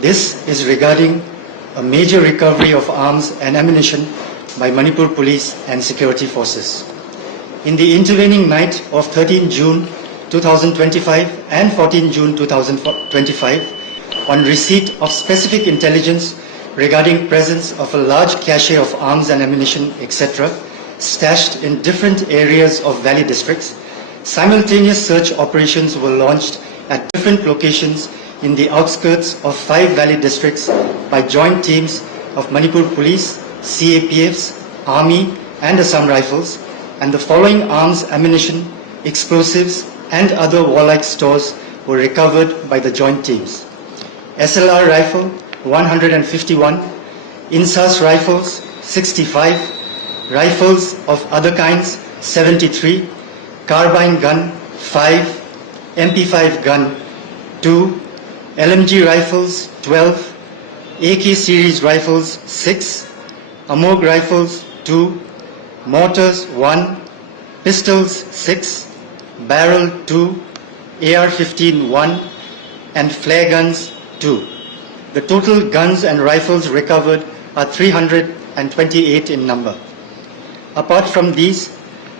This is regarding a major recovery of arms and ammunition by Manipur Police and security forces. In the intervening night of 13 June 2025 and 14 June 2025, on receipt of specific intelligence regarding presence of a large cache of arms and ammunition, etc., stashed in different areas of valley districts, simultaneous search operations were launched at different locations in the outskirts of 5 valley districts by joint teams of Manipur Police, CAPFs, Army and Assam Rifles, and the following arms, ammunition, explosives and other warlike stores were recovered by the joint teams: SLR rifle 151, INSAS rifles 65, rifles of other kinds 73, carbine gun 5, MP5 gun 2, LMG rifles 12, AK series rifles 6, AMOG rifles 2, mortars 1, pistols 6, barrel 2, AR-15 1, and flare guns 2. The total guns and rifles recovered are 328 in number. Apart from these,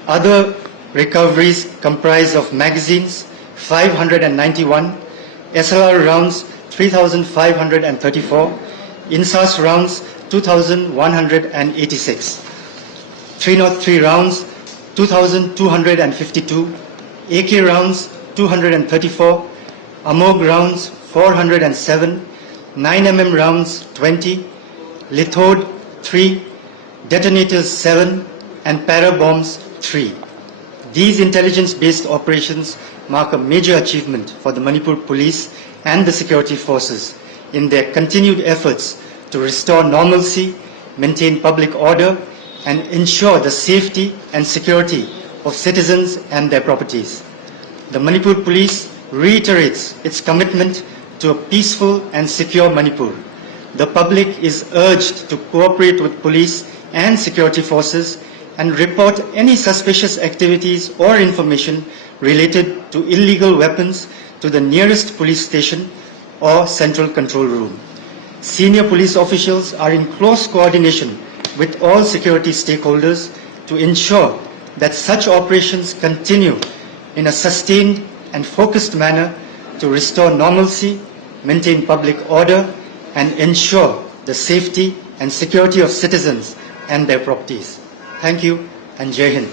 other recoveries comprise of magazines 591, SLR rounds 3,534, INSAS rounds 2,186, 303 rounds 2,252, AK rounds 234, AMOG rounds 407, 9mm rounds 20, Lithode 3, detonators 7, and para bombs 3. These intelligence-based operations mark a major achievement for the Manipur Police and the security forces in their continued efforts to restore normalcy, maintain public order, and ensure the safety and security of citizens and their properties. The Manipur Police reiterates its commitment to a peaceful and secure Manipur. The public is urged to cooperate with police and security forces and report any suspicious activities or information related to illegal weapons to the nearest police station or central control room. Senior police officials are in close coordination with all security stakeholders to ensure that such operations continue in a sustained and focused manner to restore normalcy, maintain public order, and ensure the safety and security of citizens and their properties. Thank you and Jai Hind.